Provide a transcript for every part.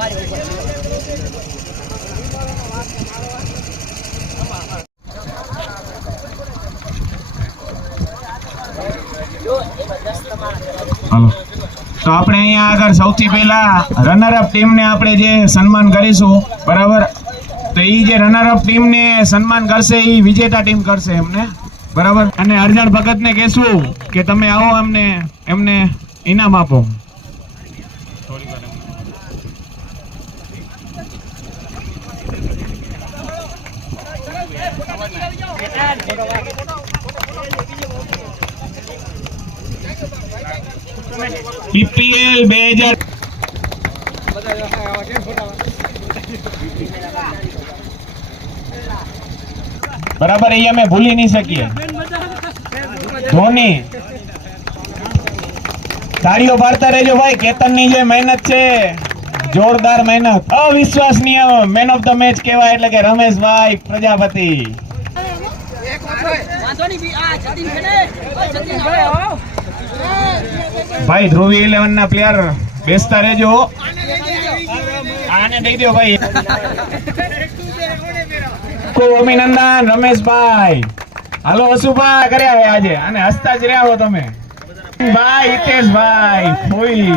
તો આપણે અહીંયા આગળ સૌથી પહેલા રનર અપ ટીમને આપણે જે સન્માન કરીશું, બરાબર? તો એ જે રનર અપ ટીમને સન્માન કરશે એ વિજેતા ટીમ કરશે એમને, બરાબર? અને અરજણ ભગતને કહેશું કે તમે આવો એમને ઇનામ આપો. PPL 2000 બરાબર, અહીંયા અમે ભૂલી નહીં શકીએ. ધોની, તાળીઓ પાડતા રહેજો ભાઈ. કેતનની જે મહેનત છે, જોરદાર મહેનત, અવિશ્વસનીય મેન ઓફ ધ મેચ કહેવાય, એટલે કે રમેશભાઈ પ્રજાપતિ. ભાઈ ધ્રુવી 11 ના પ્લેયર બેસતા રહેજો. આને દઈ દો ભાઈ. ખૂબ અભિનંદન રમેશભાઈ. હાલો વસુભા કર્યા આજે, અને હસતા જ રહ્યા હો તમે ભાઈ. હિતેશભાઈ ફોઈ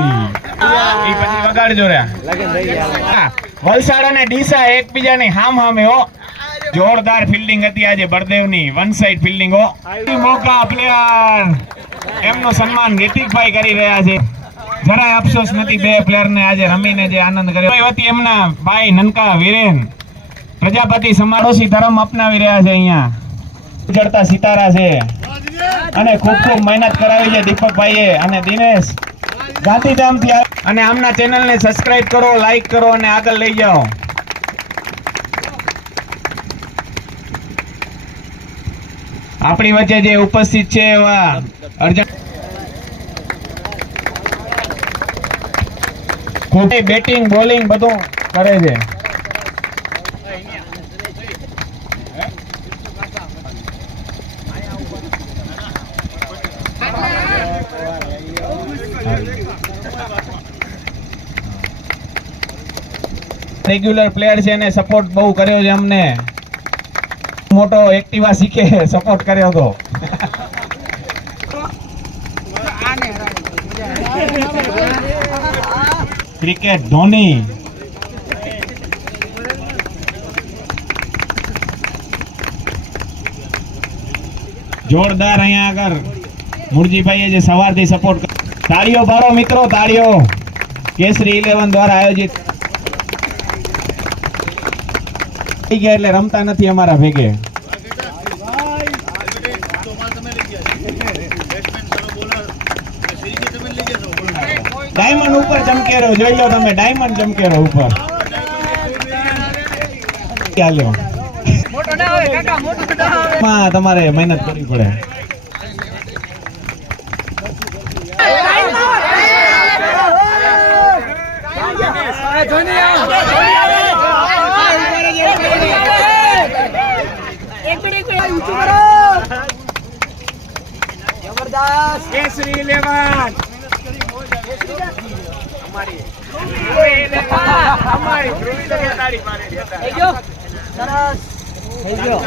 એ પછી વગાડજો રહ્યા. વલસાડ અને ડીસા એકબીજાની હામે હો. જોરદાર ફિલ્ડિંગ હતી આજે બળદેવની, વન સાઈડ ફિલ્ડિંગ હો. મોકા પ્લેયર, એમનું સન્માન રિતિકભાઈ કરી રહ્યા છે. જરાય અફસોસ નથી બે પ્લેયરને આજે રમીને જે આનંદ કર્યો. વતી એમના ભાઈ નનકા વીરેન પ્રજાપતિ સમારોહી ધર્મ અપનાવી રહ્યા છે. અહીંયા ઉજળતા સિતારા છે અને ખૂબ મહેનત કરાવી છે દીપકભાઈએ અને દિનેશ ગાંધીધામથી. અને આમના ચેનલને સબસ્ક્રાઇબ કરો, લાઈક કરો અને આગળ લઈ જાઓ. આપણી વચ્ચે જે ઉપસ્થિત છે એવા અર્જુન ખૂબ બેટિંગ બોલિંગ બધું કરે છે. રેગ્યુલર પ્લેયર છે અને સપોર્ટ બહુ કર્યો છે અમને. મોટો એક્ટિવા શીખે સપોર્ટ કર્યો હતો. ક્રિકેટ ધોની, જોરદાર અહીંયા આગળ મુરજીભાઈએ જે સવારથી સપોર્ટ. તાળીઓ પાડો મિત્રો, તાળીઓ. કેસરી 11 દ્વારા આયોજિત થઈ ગયા એટલે રમતા નથી અમારા ભેગે. ડાયમંડ ઉપર ચમકેરો જોઈ લો તમે, ડાયમંડ ચમકેરો ઉપર. ચાલ્યો તમારે મહેનત કરવી પડે. જબરદસ્ત કેસરી 11 અમારી ધ્રુવી તો તાળી પાડે થઈ ગયો. સરસ થઈ ગયો.